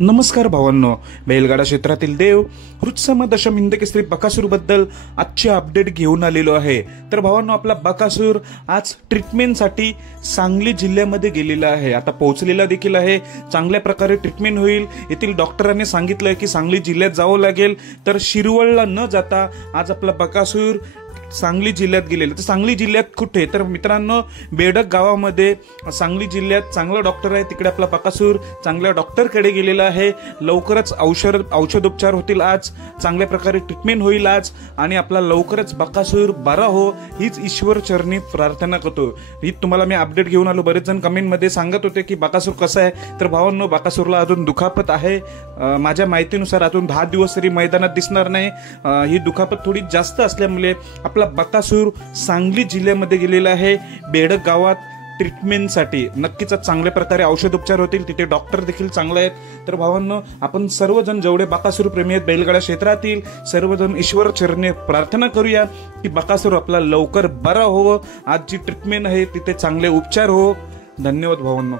नमस्कार भावांनो, बैलगाडा क्षेत्रातील देव हृत्सम दशम हिंदकेसरी बकासूर बद्दल आजचे अपडेट घेऊन आलेलो आहे। तर भावांनो, आपला बकासूर आज ट्रीटमेंटसाठी सांगली जिल्ह्यामध्ये गेलेला आहे, आता पोहोचलेला देखील आहे। चांगल्या प्रकारे ट्रीटमेंट होईल। येथील डॉक्टरांनी सांगितलंय की सांगली जिल्ह्यात जावं लागेल, तर शिरवळला न जाता आज आपला बकासूर सांगली जिल्ह्यात गेलेलं। तर सांगली जिल्ह्यात कुठे, तर मित्रांनो बेडक गावामध्ये सांगली जिल्ह्यात चांगला डॉक्टर आहे, तिकडे आपला बकासूर चांगल्या डॉक्टरकडे गेलेला आहे। लवकरच औषधोपचार होतील, आज चांगल्या प्रकारे ट्रीटमेंट होईल आज, आणि आपला लवकरच बकासूर बरा हो हीच ईश्वर चरणी प्रार्थना करतो। ही तुम्हाला मी अपडेट घेऊन आलो। बरेच जण कमेंट मध्ये सांगत होते की बकासूर कसा आहे, तर भावांनो बकासूरला अजून दुखापत आहे। माझ्या माहितीनुसार अजून 10 दिवस तरी मैदानात दिसणार नाही। ही दुखापत थोडी जास्त असल्यामुळे आपला बकासूर सांगली जिल्ह्यामध्ये गेलेला आहे, बेडक गावात ट्रीटमेंटसाठी। नक्कीच चांगल्या प्रकारे औषधोपचार होतील, तिथे डॉक्टर देखील चांगले आहेत। तर भावांनो, आपण सर्वजण जेवढे बकासूर प्रेमी आहेत बैलगाडा क्षेत्रातील सर्वजण ईश्वर चरणी प्रार्थना करूया की बकासूर आपला लवकर बरा हो, आज जी ट्रीटमेंट आहे तिथे चांगले उपचार हो। धन्यवाद भावांनो।